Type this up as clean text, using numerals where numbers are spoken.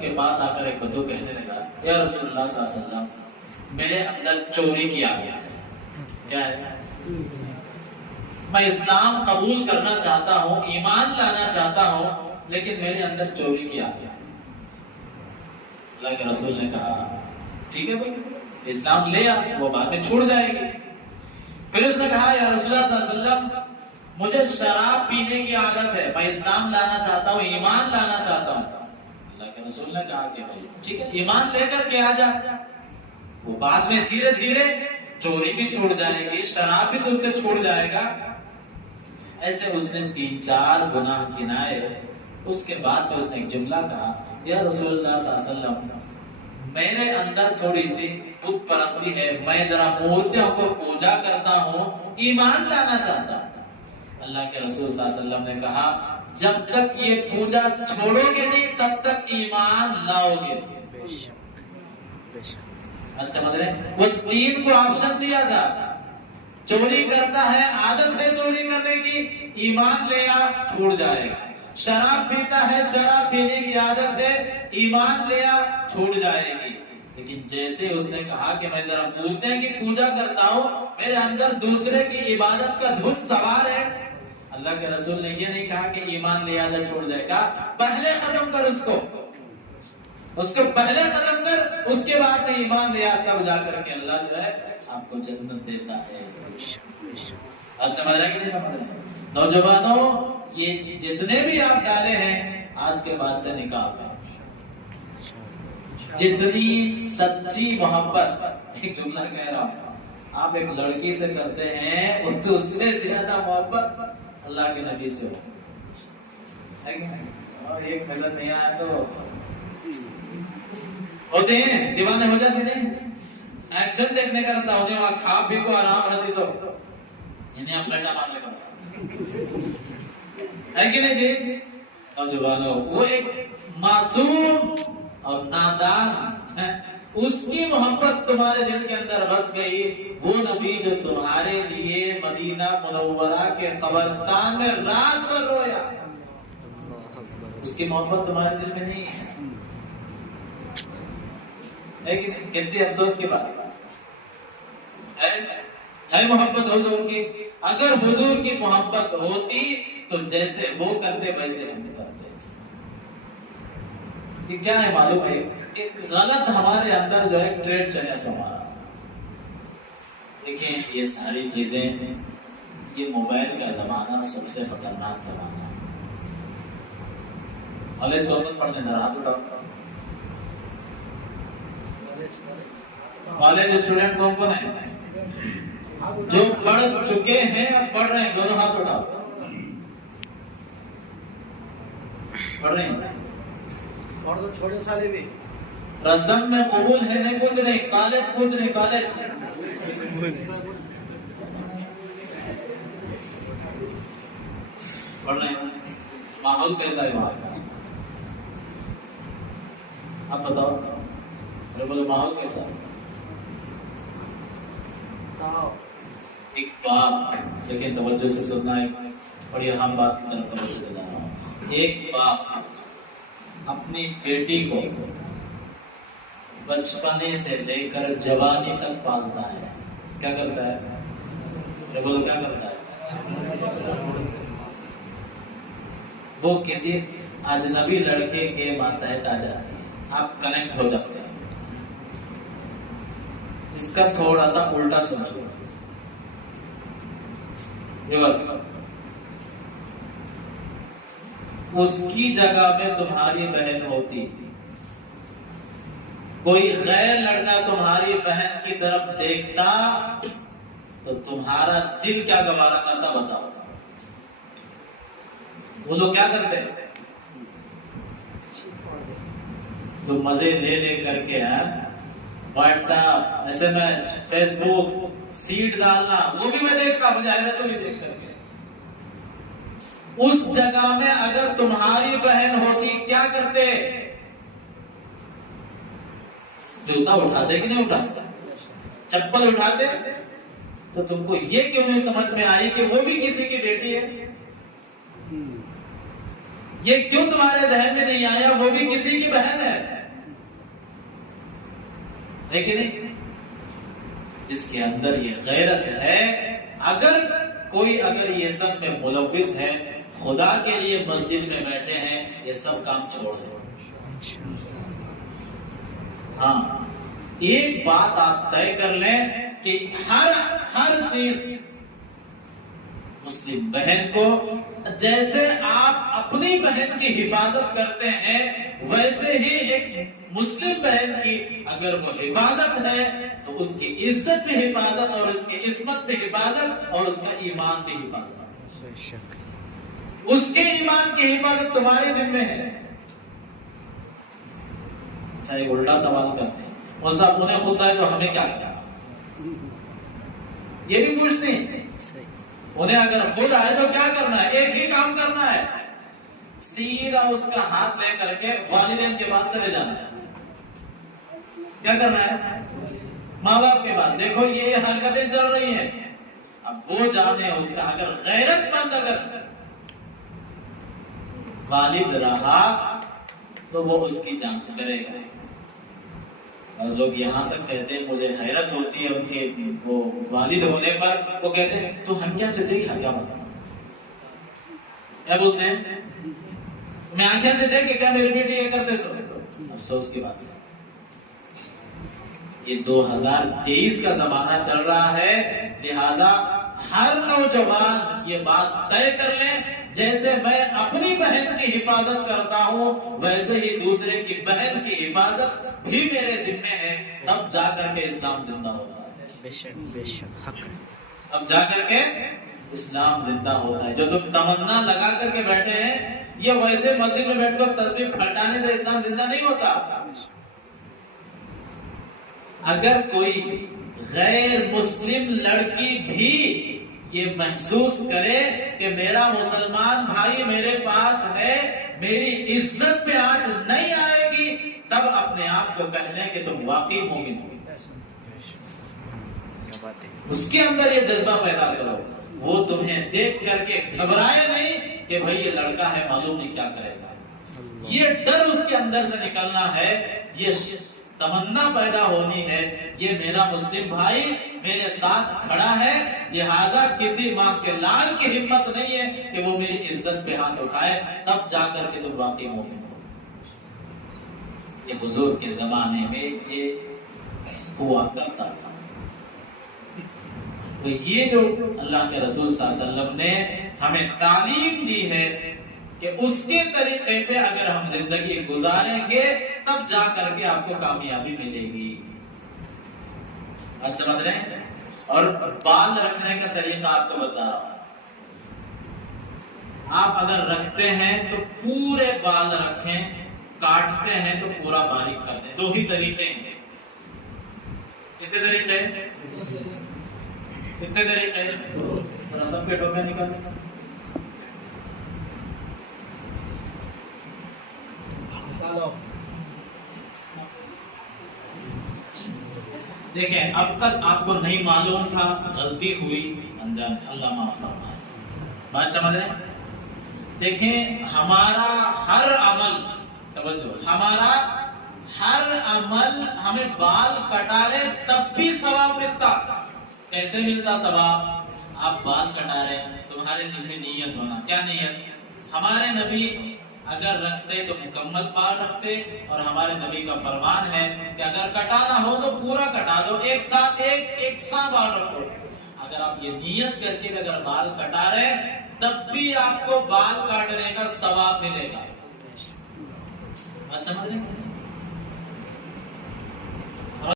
وسلم کے پاس آ کر ایک بدو کہنے لگا یا رسول اللہ صلی اللہ علیہ وسلم میرے اندر چوری کی عادت ہے. کیا ہے؟ میں اسلام قبول کرنا چاہتا ہوں، ایمان لانا چاہتا ہوں، لیکن میرے اندر چوری کی عادت ہے. اللہ کے رسول نے کہا ٹھیک ہے بھائی اسلام لے آ، وہ بعد میں چھوڑ جائے گی. پھر اس نے کہا یا رسول اللہ صلی اللہ علیہ وسلم مجھے شراب پینے کی عادت ہے، میں اسلام لانا چاہتا ہوں، ایمان لانا چاہتا ہوں. اللہ کے رسول نے کہا کہ بھائی ٹھیک ہے ایمان لے کر کے آ جا، وہ بعد میں دھیرے دھیرے چوری بھی چھوڑ جائے گی، شراب بھی تجھ سے چھوڑ جائے گا. ایسے اس نے 3-4 گناہ گنائے. اس کے بعد اس نے ایک جملہ کہا یا رسول اللہ صلی اللہ علیہ وسلم میرے اندر تھوڑی سی بت پرستی ہے، میں ذرا مورتیوں کو پوجا کرتا ہوں، ایمان لانا چاہتا ہوں. اللہ کے رسول صلی اللہ علیہ وسلم نے کہا جب تک یہ پوجا چھوڑو گے نہیں تب تک ایمان لاؤ گے نہیں. اچھا مطلب وہ 3 کو آپشن دیا تھا، چوری کرتا ہے عادت ہے چوری کرنے کی، ایمان لے آ چھوڑ جائے گا. شراب پیتا ہے، شراب پینے کی عادت ہے، ایمان لے آ چھوڑ جائے گی. لیکن جیسے اس نے کہا کہ میں ذرا مورتیوں کی پوجا کرتا ہوں، میرے اندر دوسرے کی عبادت کا دھن سوار ہے، اللہ کے رسول نے یہ نہیں کہا کہ ایمان لے آ جا چھوڑ جائے گا. پہلے ختم کر اس کو پہلے ختم کر، اس کے بعد میں ایمان لے آ تب جا کر کے اللہ جو ہے آپ کو جنت دیتا ہے. آج سمجھ رہے کہ نہیں سمجھ رہے؟ نوجوانوں یہ جتنے بھی آپ ڈالے ہیں آج کے بعد سے نکال دیں. جتنی سچی محبت، ایک جملہ کہہ رہا ہوں، آپ ایک لڑکی سے کرتے ہیں تو اس سے زیادہ محبت اللہ کے نبی سے ہو. ایک نظر نہیں آیا تو ہوتے ہیں دیوانے ہو جاتے ہیں. ایکشن دیکھنے کا رہتا ہوتے ہیں وہاں کھا پی کو آرام رہتی سو انہیں آپ لڑکا ماننے پڑتا ہے کہ نہیں جی. نوجوانوں وہ ایک معصوم اور نادان ہے، اس کی محبت تمہارے دل کے اندر بس گئی. وہ نبی جو تمہارے لیے مدینہ منورہ کے قبرستان میں رات بھر رویا، اس کی محبت تمہارے دل میں نہیں ہے. کتنی افسوس کی بات ہے محبت حضور کی. اگر حضور کی محبت ہوتی تو جیسے وہ کرتے ویسے ہم کرتے. یہ کیا ہے معلوم ہے؟ ایک غلط ہمارے اندر جو ہے ٹریڈ چلے سو ہمارا. دیکھیں یہ ساری چیزیں، یہ موبائل کا زمانہ سب سے خطرناک زمانہ ہے. کالج کون پڑھنے ذرا ہاتھ اٹھاؤ. کالج اسٹوڈنٹ کون کون ہے جو پڑھ چکے ہیں اور پڑھ رہے ہیں؟ دونوں ہاتھ اٹھاؤ. پڑھ رہے ہیں اور تو چھوٹے سالے بھی رسم میں قبول ہے نہیں کچھ نہیں، کالج کچھ نہیں، کالج پڑھ رہے ہیں. ماحول کیسا ہے وہاں کا آپ بتاؤ. بولے ماحول کیسا ہے؟ ایک باپ، لیکن توجہ سے سننا ہے بڑی اہم بات کی طرف توجہ دلا رہا ہوں. ایک باپ اپنی بیٹی کو بچپنے سے لے کر جوانی تک پالتا ہے. کیا کرتا ہے؟ بولو کیا کرتا ہے؟ وہ کسی اجنبی لڑکے کے ماتحت آ جاتی ہے، آپ کنیکٹ ہو جاتے ہیں. اس کا تھوڑا سا الٹا سوچو. بس اس کی جگہ میں تمہاری بہن ہوتی، کوئی غیر لڑکا تمہاری بہن کی طرف دیکھتا تو تمہارا دل کیا گوارا کرتا بتاؤ. وہ لوگ کیا کرتے ہیں؟ تو مزے لے لے کر کے WhatsApp, S M S, Facebook, set ڈالنا، وہ بھی میں دیکھتا، مجھے حیرت ہوئی دیکھ کر کے. اس جگہ میں اگر تمہاری بہن ہوتی کیا کرتے؟ جوتا اٹھاتے کہ نہیں اٹھاتے؟ چپل اٹھاتے؟ تو تم کو یہ کیوں نہیں سمجھ میں آئی کہ وہ بھی کسی کی بیٹی ہے؟ یہ کیوں تمہارے ذہن میں نہیں آیا وہ بھی کسی کی بہن ہے کہ نہیں؟ جس کے اندر یہ غیرت ہے، اگر یہ سب میں ملوث ہے، خدا کے لیے مسجد میں بیٹھے ہیں، یہ سب کام چھوڑ دیں۔ ہاں، ایک بات آپ طے کر لیں کہ ہر چیز مسلم بہن کو، جیسے آپ اپنی بہن کی حفاظت کرتے ہیں، ویسے ہی ایک مسلم بہن کی اگر وہ حفاظت ہے تو اس کی عزت بھی حفاظت، اور اس کی عصمت بھی حفاظت، اور اس کا ایمان بھی حفاظت۔ اس کے ایمان کی حفاظت تمہارے ذمہ ہے۔ اچھا، ایک الٹا سوال کرتے ہیں، مول صاحب انہیں خود آئے تو ہمیں کیا کرنا؟ یہ بھی پوچھتے ہیں، انہیں اگر خود آئے تو کیا کرنا ہے؟ ایک ہی کام کرنا ہے، سیدھا اس کا ہاتھ لے کر کے والدین کے پاس چلے جانا ہے۔ کیا کرنا ہے؟ ماں باپ کے پاس، دیکھو یہ حرکتیں چل رہی ہیں، اب وہ جانے اس کا، اگر غیرت مند اگر والد رہا تو وہ اس کی جانچ کرے گا۔ بعض لوگ یہاں تک کہتے ہیں، مجھے حیرت ہوتی ہے ان کے وہ والد ہونے پر، وہ کہتے ہیں تو ہم کیا سے دیکھا کیا بات، کیا بولتے ہیں، میں آنکھیں سے دیکھ کے کیا میری بیٹی یہ کرتے سو؟ افسوس کی بات ہے، یہ 2023 کا زمانہ چل رہا ہے، لہذا ہر نوجوان یہ بات طے کر لیں، جیسے میں اپنی بہن کی حفاظت کرتا ہوں، ویسے ہی دوسرے کی بہن کی حفاظت بھی میرے ذمہ ہے، تب جا کر کے اسلام زندہ ہوتا ہے۔ بے شک حق ہے۔ اب جا کر کے اسلام زندہ ہوتا ہے۔ جو تم تمنا لگا کر کے بیٹھے ہیں، یہ ویسے مسجد میں بیٹھ کر تصویر پھٹانے سے اسلام زندہ نہیں ہوتا۔ اگر کوئی غیر مسلم لڑکی بھی یہ محسوس کرے کہ میرا مسلمان بھائی میرے پاس ہے، میری عزت پہ آنچ نہیں آئے گی، تب اپنے آپ کو کہنے کہ تم واقعی مومن ہو۔ اس کے اندر یہ جذبہ پیدا کرو، وہ تمہیں دیکھ کر کے گھبرائے نہیں کہ بھائی یہ لڑکا ہے معلوم نہیں کیا کرے گا، یہ ڈر اس کے اندر سے نکلنا ہے، یہ تمنا پیدا ہونی ہے، یہ میرا مسلم بھائی میرے ساتھ کھڑا ہے، لہذا کسی ماں کے لال کی ہمت نہیں ہے کہ وہ میری عزت پہ ہاتھ اٹھائے، تب جا کر کے تم واقعی مومن ہو۔ یہ حضور کے زمانے میں یہ ہوا کرتا تھا۔ تو یہ جو اللہ کے رسول صلی اللہ علیہ وسلم نے ہمیں تعلیم دی ہے کہ اس کے طریقے پہ اگر ہم زندگی گزاریں گے تب جا کر کے آپ کو کامیابی ملے گی۔ بات سمجھ رہے ہیں؟ اور بال رکھنے کا طریقہ آپ کو بتا رہا ہوں۔ آپ اگر رکھتے ہیں تو پورے بال رکھیں، کاٹتے ہیں تو پورا باریک کر دیں۔ دو ہی طریقے ہیں۔ کتنے طریقے ہیں؟ کتنے طریقے ہیں؟ ذرا سب کے ڈوبے نکال دیں۔ دیکھیں، اب تک آپ کو نہیں معلوم تھا، غلطی ہوئی، انجان، اللہ معاف فرمائے۔ بات سمجھ رہے ہیں؟ دیکھیں، ہمارا ہر عمل، توجہ، ہمارا ہر عمل ہمیں بال کٹا لے تب بھی ثواب ملتا۔ کیسے ملتا ثواب؟ آپ بال کٹا رہے، تمہارے دل میں نیت ہونا۔ کیا نیت؟ ہمارے نبی اگر رکھتے تو مکمل بال رکھتے، اور ہمارے نبی کا فرمان ہے کہ اگر کٹانا ہو تو پورا کٹا دو، ایک ساتھ ایک سا بال رکھو۔ اگر آپ یہ نیت کر کے اگر بال کٹا رہے تب بھی آپ کو بال کاٹنے کا ثواب ملے گا۔ بات سمجھ رہے ہیں؟